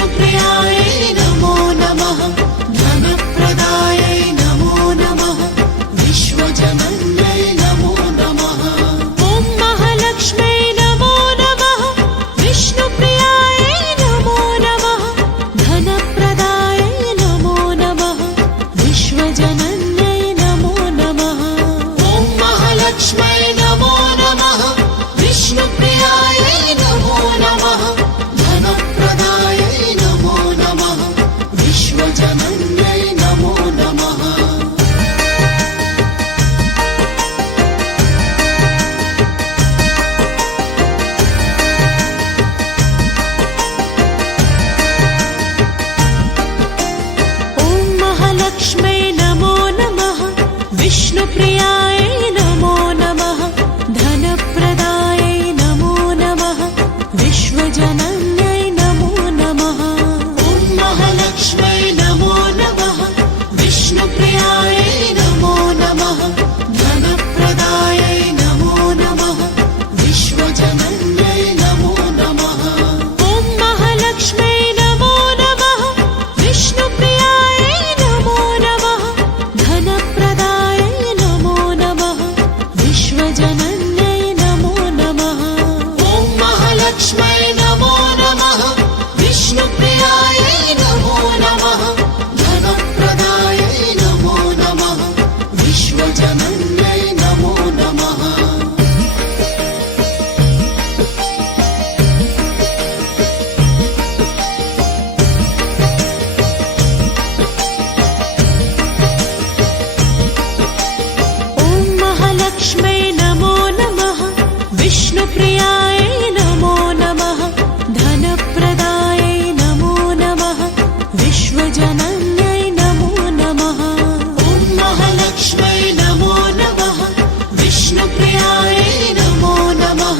विष्णुप्रियायै नमो नमः धनप्रदायै नमो नमः विश्वजनन्यै नमो नमः ॐ महालक्ष्म्यै नमो नमः विष्णुप्रियायै नमो नमः धनप्रदायै नमो नमः विश्वजनन्यै नमो नमः ॐ महालक्ष्म्यै नमो नमः विष्णुप्रियायै नमो नमः धनप्रदायै नमो नमः विश्वजनन्यै नमो नमः ॐ महालक्ष्म्यै नमो नमः विष्णुप्रियायै नमो नमः धनप्रदायै नमो नमः विश्वजनन्यै नमो नमः ॐ महालक्ष्म्यै नमो नमः विष्णुप्रियायै नमो नमः धनप्रदायै नमो नमः विश्वजनन्यै नमो नमः ॐ महालक्ष्म्यै नमो नमः विष्णुप्रियायै नमो नमः धनप्रदायै नमो नमः विश्वजनन्यै नमो नमः ॐ महालक्ष्म्यै नमो नमः विष्णुप्रियायै नमो नमः धनप्रदायै नमो नमः विश्वजनन्यै नमो नमः ॐ महालक्ष्म्यै नमो नमः विष्णुप्रियायै नमो नमः धनप्रदायै नमो नमः विश्वजनन्यै नमो नमः ॐ महालक्ष्म्यै नमो नमः विष्णुप्रियायै नमो नमः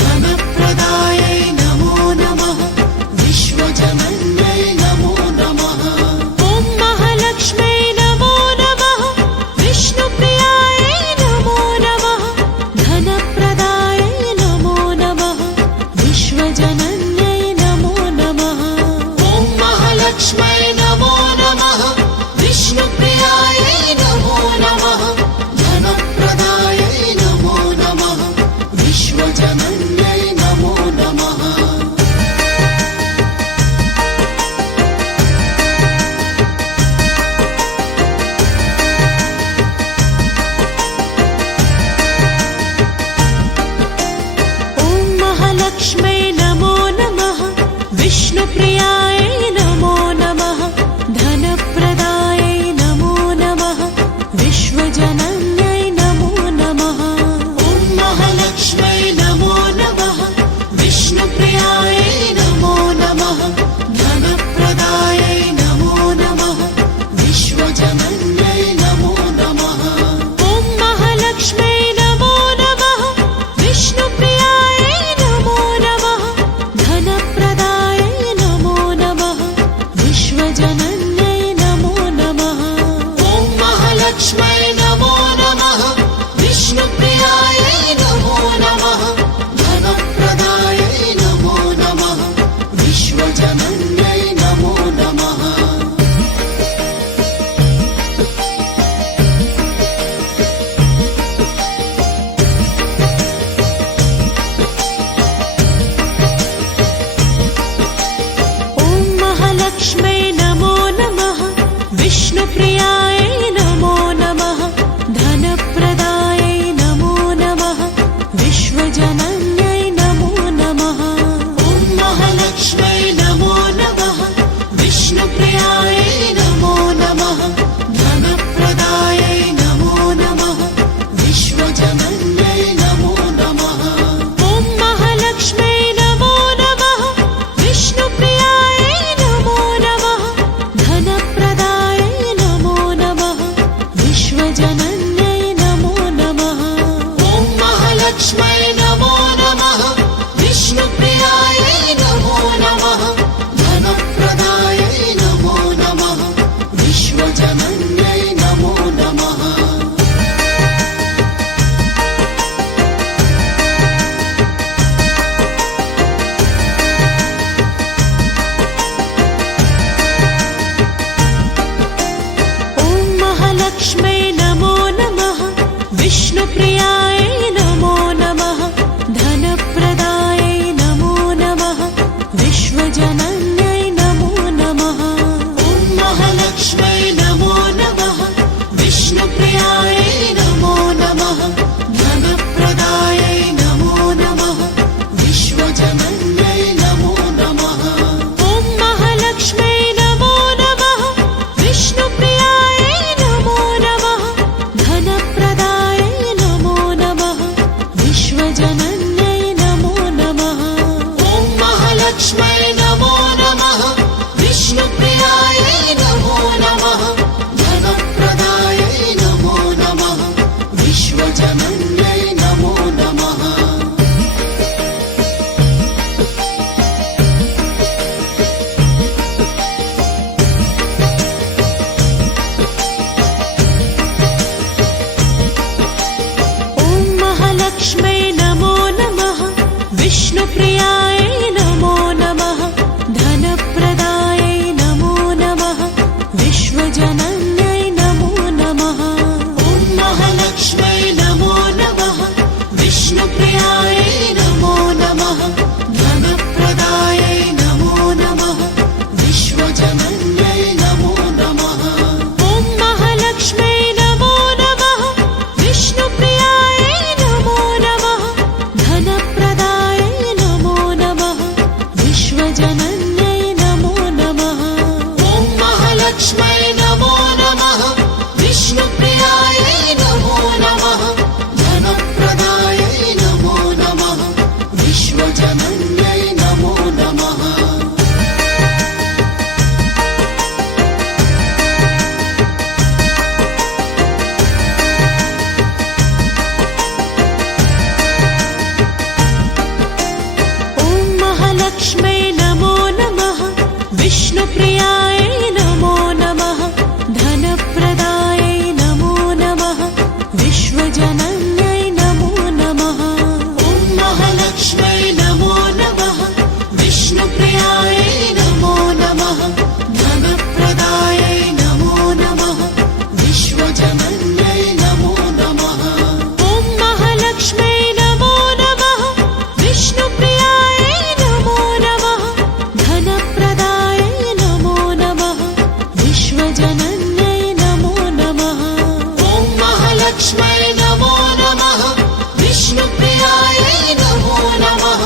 धनप्रदायै नमो नमः विश्वजनन्यै नमो नमः ॐ महालक्ष्म्यै नमो नमः विष्णुप्रियायै नमो नमः धनप्रदायै नमो नमः विश्वजनन्यै नमो नमः ॐ महालक्ष्म्यै नमो नमः विष्णुप्रियायै नमो नमः धनप्रदायै नमो नमः विश्वजनन्यै नमो नमः ॐ महालक्ष्म्यै नमो नमः विष्णुप्रियायै नमो नमः धनप्रदायै नमो नमः विश्वजनन्यै नमो नमः ॐ महालक्ष्म्यै नमो नमः विष्णुप्रियायै नमो नमः धनप्रदायै नमो नमः विश्वजनन्यै नमो नमः ॐ महालक्ष्म्यै नमो नमः विष्णुप्रियायै नमो नमः धनप्रदायै नमो नमः विश्वजनन्यै नमो नमः ॐ महालक्ष्म्यै नमो नमः विष्णुप्रियायै नमो नमः धनप्रदायै नमो नमः विश्वजनन्यै नमो नमः ॐ महालक्ष्म्यै नमो नमः विष्णुप्रियायै नमो नमः धनप्रदायै नमो नमः विश्वजनन्यै नमो नमः ॐ महालक्ष्म्यै नमो नमः विष्णुप्रियायै नमो नमः धनप्रदायै नमो नमः विश्वजनन्यै नमो नमः ॐ महालक्ष्म्यै नमो नमः विष्णुप्रियायै नमो नमः धनप्रदायै नमो नमः विष्णुप्रियायै नमो नमः धनप्रदायै नमो नमः विश्वजनन्यै नमो नमः ॐ महालक्ष्म्यै नमो नमः विष्णुप्रियायै नमो नमः धनप्रदायै नमो नमः विश्वजनन्यै नमो नमः ॐ महालक्ष्म्यै नमो नमः विष्णुप्रियायै नमो नमः धनप्रदायै नमो नमः विश्वजनन्यै नमो नमः ॐ महालक्ष्म्यै नमो नमः विष्णुप्रियायै नमो नमः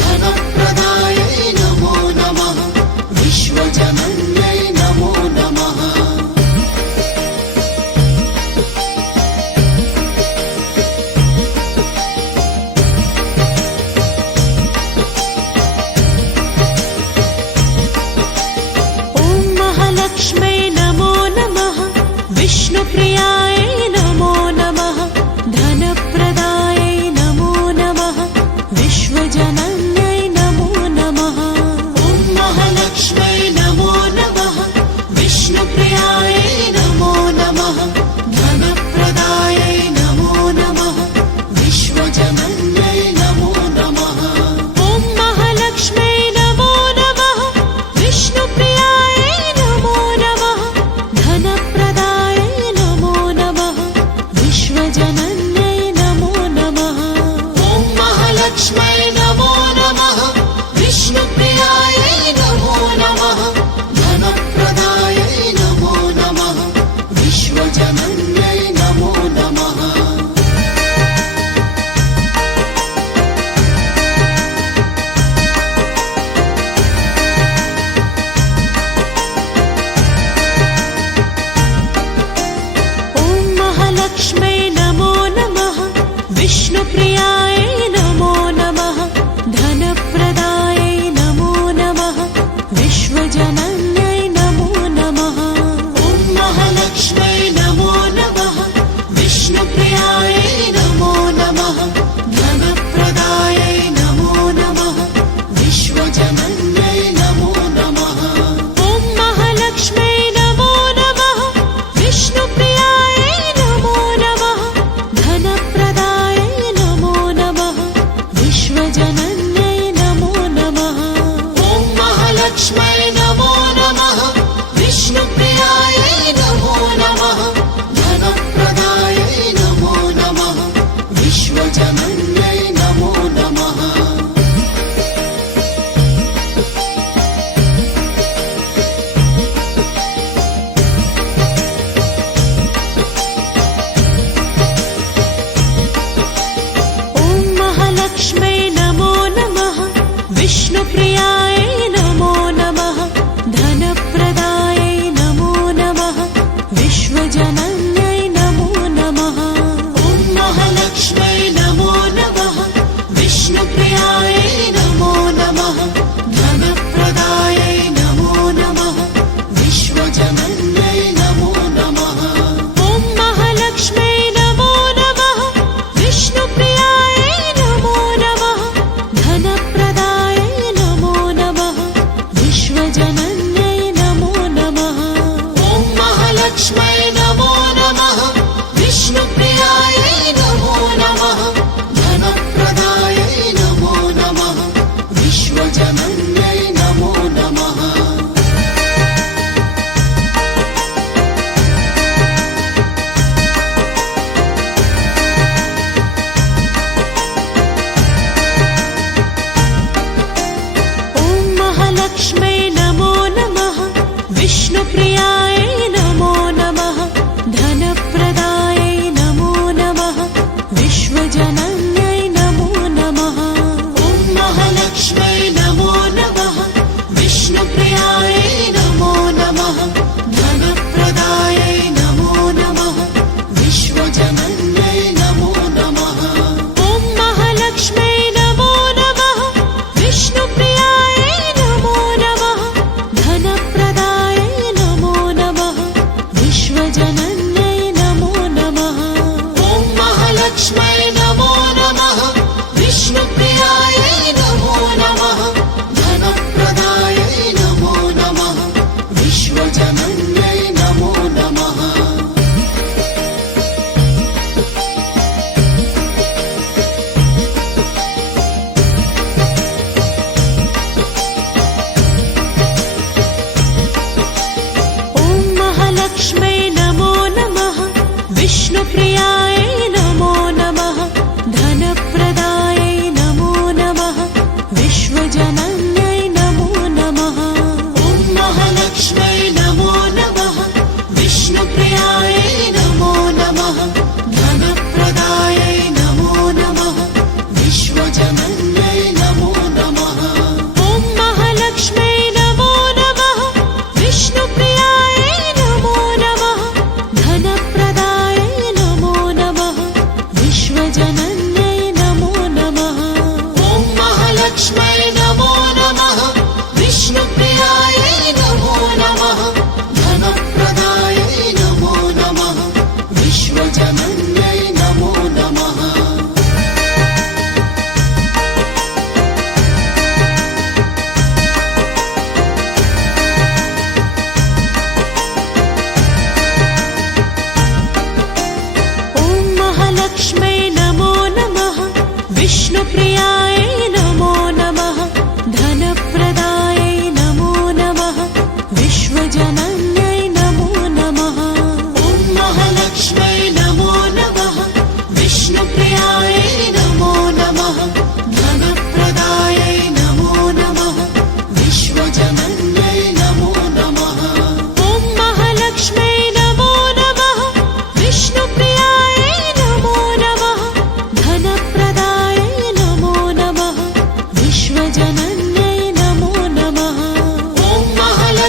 धनप्रदायै नमो नमः विश्वजनन्यै नमो नमः लक्ष्म्यै नमो नमः विष्णुप्रियायै नमो नमः धनप्रदायै नमो नमः विश्वजनन्यै नमो नमः ॐ महालक्ष्म्यै नमो नमः विष्णुप्रियायै नमो नमः धनप्रदायै नमो नमः विश्वजनन्यै नमो नमः ॐ महालक्ष्म्यै नमो नमः विष्णुप्रियायै नमो नमः धनप्रदायै नमो नमः विश्वजनन्यै नमो नमः ॐ महालक्ष्म्यै नमो नमः विष्णुप्रियायै नमो नमः धनप्रदायै नमो नमः विश्वजनन्यै नमो नमः लक्ष्म्यै नमो नमः विष्णुप्रियायै नमो नमः धनप्रदायै नमो नमः विश्वजनन्यै नमो नमः ॐ महालक्ष्म्यै नमो नमः विष्णुप्रियायै नमो नमः धनप्रदायै नमो नमः विश्वजनन्यै नमो नमः ॐ महालक्ष्म्यै नमो नमः विष्णुप्रियायै नमो नमः धनप्रदायै नमो नमः विश्वजनन्यै नमो नमः ॐ महालक्ष्म्यै नमो नमः विष्णुप्रियायै नमो नमः धनप्रदायै नमो नमः विश्वजनन्यै नमो नमः लक्ष्म्यै नमो नमः विष्णुप्रियायै नमो नमः धनप्रदायै नमो नमः विश्वजनन्यै नमो नमः ॐ महालक्ष्म्यै नमो नमः विष्णुप्रियायै नमो नमः धनप्रदायै नमो नमः विश्वजनन्यै नमो नमः ॐ महालक्ष्म्यै नमो नमः विष्णुप्रियायै नमो नमः धनप्रदायै नमो नमः विश्वजनन्यै नमो नमः ॐ महालक्ष्म्यै नमो नमः विष्णुप्रियायै नमो नमः धनप्रदायै नमो नमः विश्वजनन्यै नमो नमः लक्ष्म्यै नमो नमः विष्णुप्रियायै नमो नमः धनप्रदायै नमो नमः विश्वजनन्यै नमो नमः ॐ महालक्ष्म्यै नमो नमः विष्णुप्रियायै नमो नमः धनप्रदायै नमो नमः विश्वजनन्यै नमो नमः ॐ महालक्ष्म्यै नमो नमः विष्णुप्रियायै नमो नमः धनप्रदायै नमो नमः विश्वजनन्यै नमो नमः ॐ महालक्ष्म्यै नमो नमः विष्णुप्रियायै नमो नमः धनप्रदायै नमो नमः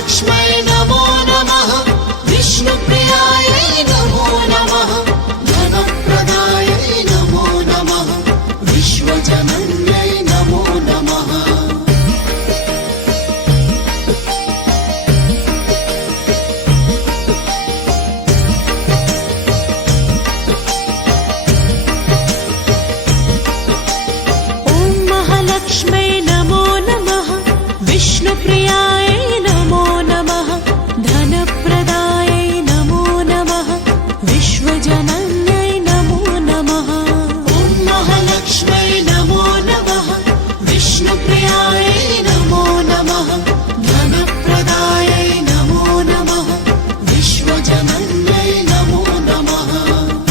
महालक्ष्म्यै नमो नमः विष्णुप्रियायै नमो नमः धनप्रदायै नमो नमः विश्वजनन्यै नमो नमः महालक्ष्म्यै नमो नमः विष्णुप्रियायै नमो नमः धनप्रदायै नमो नमः विश्वजनन्यै नमो नमः ॐ महालक्ष्म्यै नमो नमः विष्णुप्रियायै नमो नमः धनप्रदायै नमो नमः विश्वजनन्यै नमो नमः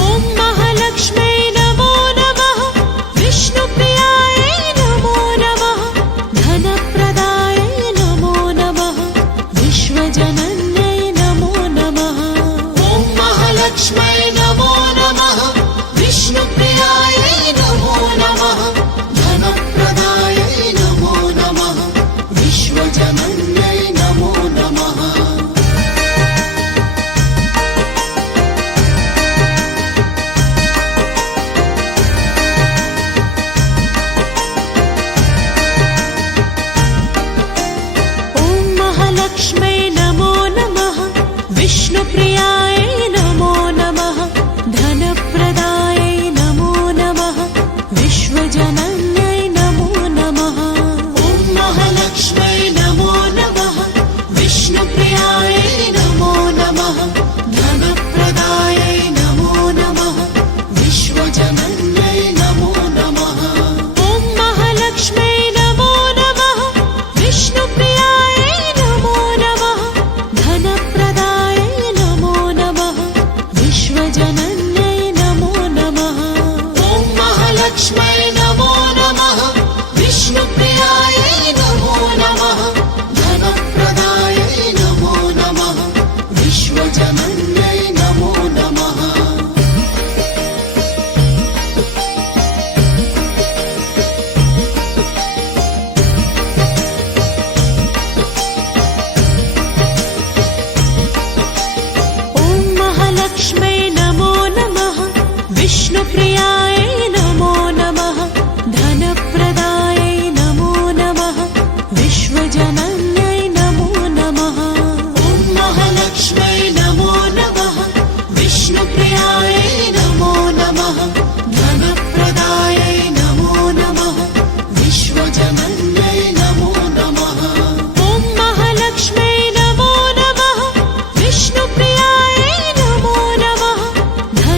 ॐ महालक्ष्म्यै नमो नमः विष्णुप्रियायै नमो नमः धनप्रदायै नमो नमः विश्वजनन्यै नमो नमः ॐ महालक्ष्म्यै नमो नमः विष्णुप्रियायै नमो नमः धनप्रदायै नमो नमः विश्वजनन्यै नमो नमः ॐ महालक्ष्म्यै नमो नमः विष्णुप्रियायै नमो नमः धनप्रदायै नमो नमः विश्वजनन्यै नमो नमः ॐ महालक्ष्म्यै नमो नमः विष्णुप्रियायै नमो नमः धनप्रदायै नमो नमः विश्वजनन्यै नमो नमः ॐ महालक्ष्म्यै नमो नमः विष्णुप्रियायै नमो नमः धनप्रदायै नमो नमः विश्वजनन्यै नमो नमः ॐ महालक्ष्म्यै नमो नमः विष्णुप्रियायै नमो नमः धनप्रदायै नमो नमः विश्वजनन्यै नमो नमः ॐ महालक्ष्म्यै नमो नमः विष्णुप्रियायै नमो नमः धनप्रदायै नमो नमः विश्वजनन्यै नमो नमः ॐ महालक्ष्म्यै नमो नमः विष्णुप्रियायै नमो नमः धनप्रदायै नमो नमः विश्वजनन्यै नमो नमः ॐ महालक्ष्म्यै नमो नमः विष्णुप्रियायै नमो नमः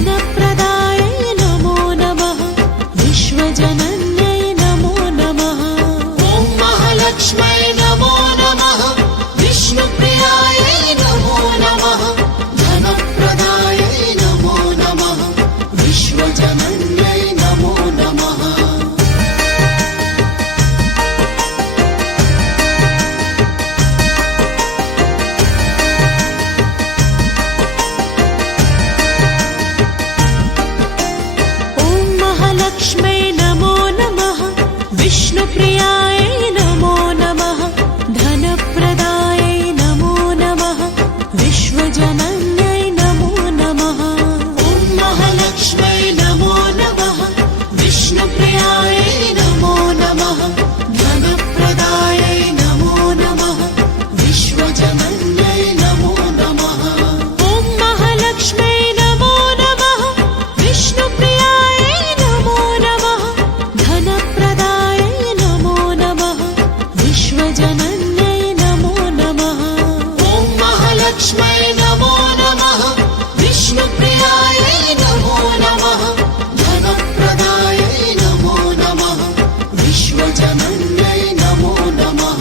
धनप्रदायै नमो नमः विश्वजनन्यै नमो नमः ॐ महालक्ष्म्यै नमो नमः विष्णुप्रियायै नमो नमः धनप्रदायै नमो नमः विश्वजनन्यै नमो नमः ॐ महालक्ष्म्यै नमो नमः विष्णुप्रियायै नमो नमः धनप्रदायै नमो नमः विश्वजनन्यै नमो नमः ॐ महालक्ष्म्यै नमो नमः विष्णुप्रियायै नमो नमः धनप्रदायै नमो नमः विश्वजनन्यै नमो नमः ॐ महालक्ष्म्यै नमो नमः विष्णुप्रियायै नमो नमः धनप्रदायै नमो नमः विश्वजनन्यै नमो नमः ॐ महालक्ष्म्यै नमो नमः विष्णुप्रियायै नमो नमः धनप्रदायै नमो नमः विश्वजनन्यै नमो नमः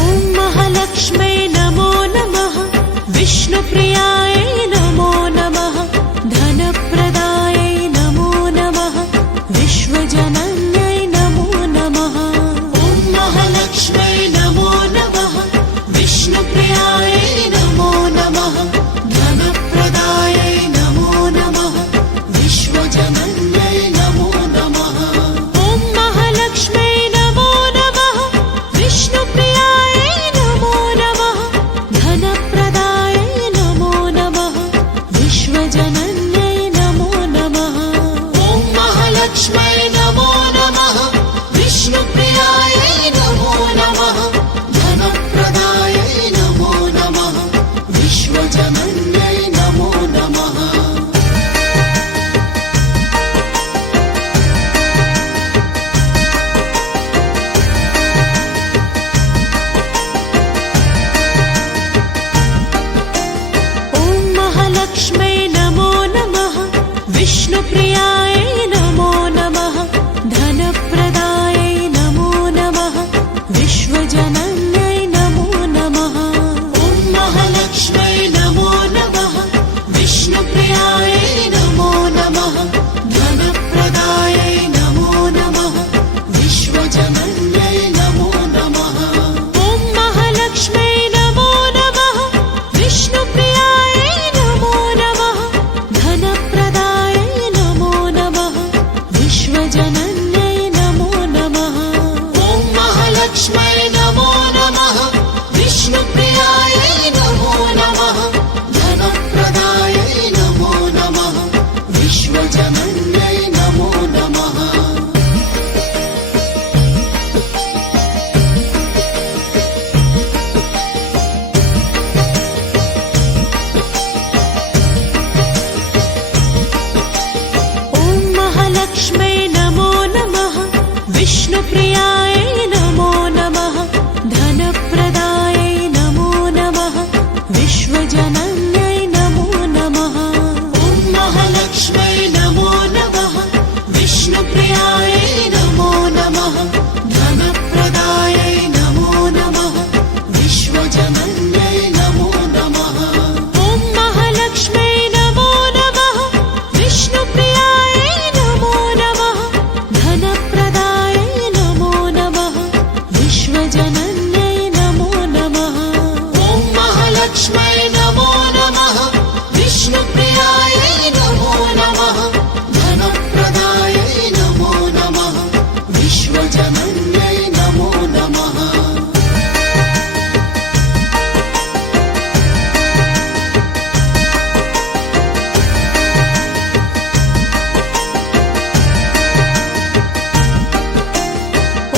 ॐ महालक्ष्म्यै नमो नमः विष्णुप्रियायै नमो नमः धनप्रदायै नमो नमः विश्वजनन्यै नमो नमः ॐ महालक्ष्म्यै नमो नमः विष्णुप्रियायै नमो नमः धन विश्वजनन्यै नमो नमः। ॐ महालक्ष्मै नमो नमः। विष्णुप्रियायै नमो नमः। धनप्रदायै नमो नमः। विश्वजनन्यै नमो नमः। ॐ महालक्ष्मै नमो नमः। विष्णुप्रियायै नमो नमः। धनप्रदायै नमो नमः। विश्वजनन्यै नमो नमः। ॐ महालक्ष्मै नमो नमः। विष्णुप्रियायै नमो नमः। धनप्रदायै नमो नमः। विश्वजनन्यै नमो नमः। ॐ महालक्ष्मै नमो नमः। विष्णुप्रियायै नमो नमः। धनप्रदायै नमो नमः। विश्वजनन्यै नमो नमः। ॐ महालक्ष्मै नमो नमः। विष्णुप्रियायै नमो नमः। धनप्रदायै नमो नमः। विश्वजनन्यै नमो नमः। ॐ महालक्ष्मै नमो नमः। विष्णुप्रियायै नमो नमः। धनप्रदायै नमो नमः। विश्वजनन्यै नमो नमः। ॐ महालक्ष्मै नमो नमः। विष्णुप्रियायै नमो नमः। धनप्रदायै नमो नमः। विश्वजनन्यै नमो नमः। ॐ महालक्ष्मै नमो नमः। विष्णुप्रियायै नमो नमः। धनप्रदायै नमो नमः। विश्वजनन्यै नमो नमः।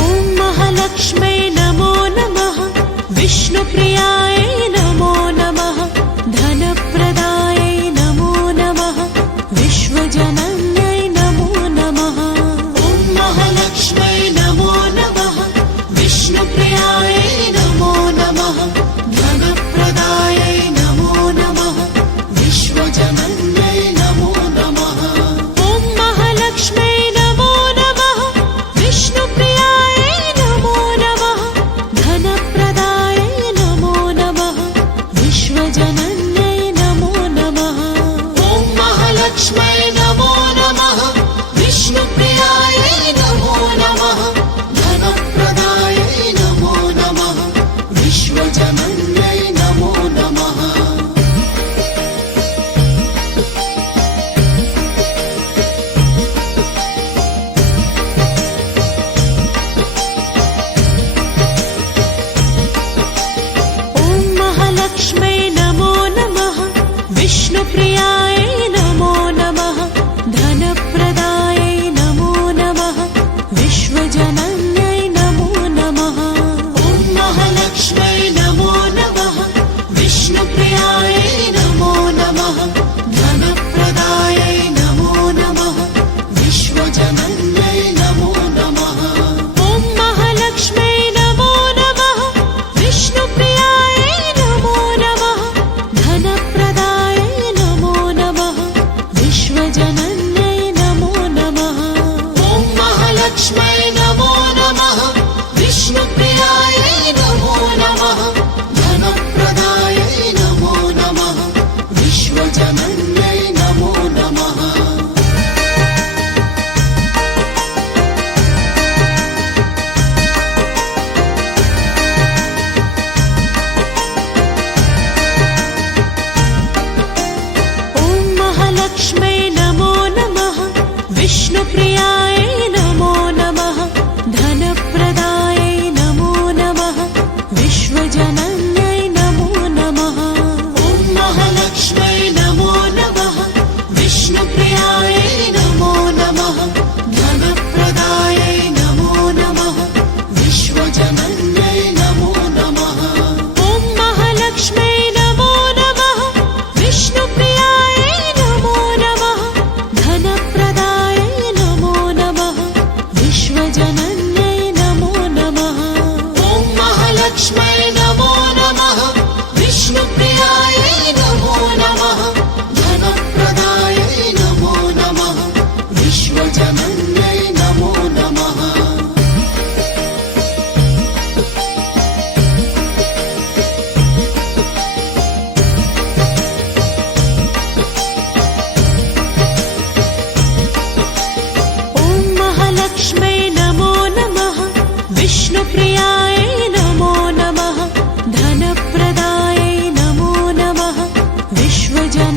ॐ महालक्ष्मै नमो नमः। विष्णुप्रियायै नमो नमः। धनप्रदायै नमो नमः। विश्वजनन्यै नमो नमः। ॐ महालक्ष्मै नमो नमः। विष्णुप्रियायै नमो नमः। धनप्रदायै नमो नमः। विश्वजनन्यै नमो नमः। ॐ महालक्ष्मै नमो नमः। विष्णुप्रियायै नमो नमः। धनप्रदायै नमो नमः। विश्वजनन्यै नमो नमः। ॐ महालक्ष्मै नमो नमः। विष्णुप्रियायै नमो नमः। धनप्रदायै नमो नमः। विश्वजनन्यै नमो नमः। ॐ महालक्ष्मै नमो नमः। विष्णुप्रियायै नमो नमः। धनप्रदायै नमो नमः। विश्वजनन्यै नमो नमः। ॐ महालक्ष्मै नमो नमः। विष्णुप्रियायै नमो नमः। धनप्रदायै नमो नमः। विश्वजनन्यै नमो नमः। ॐ महालक्ष्मै नमो नमः। विष्णुप्रियायै नमो नमः। धनप्रदायै नमो नमः।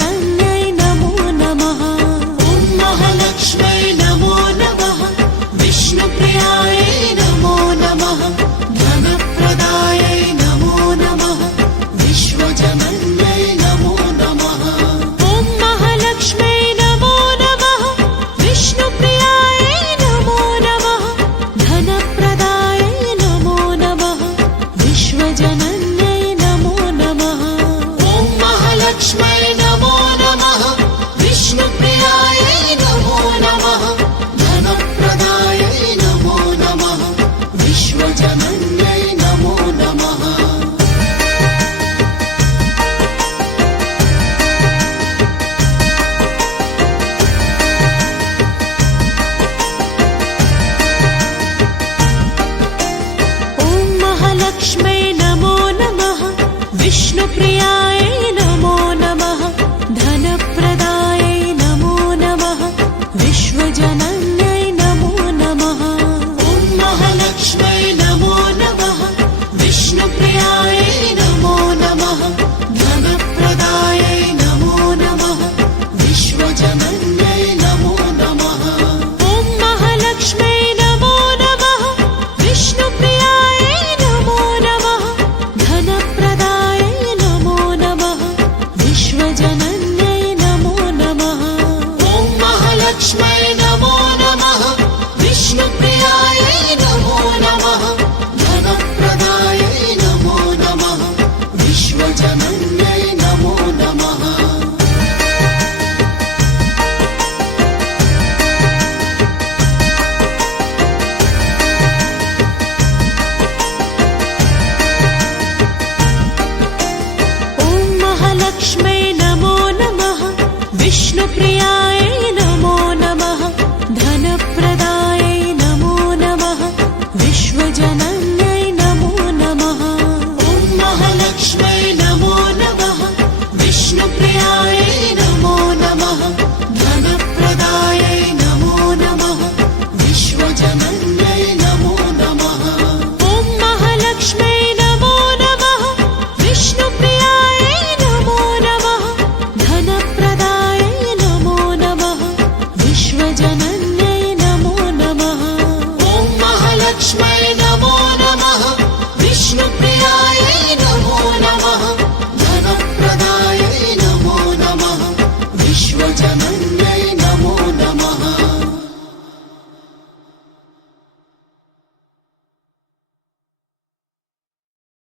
नन्दनाय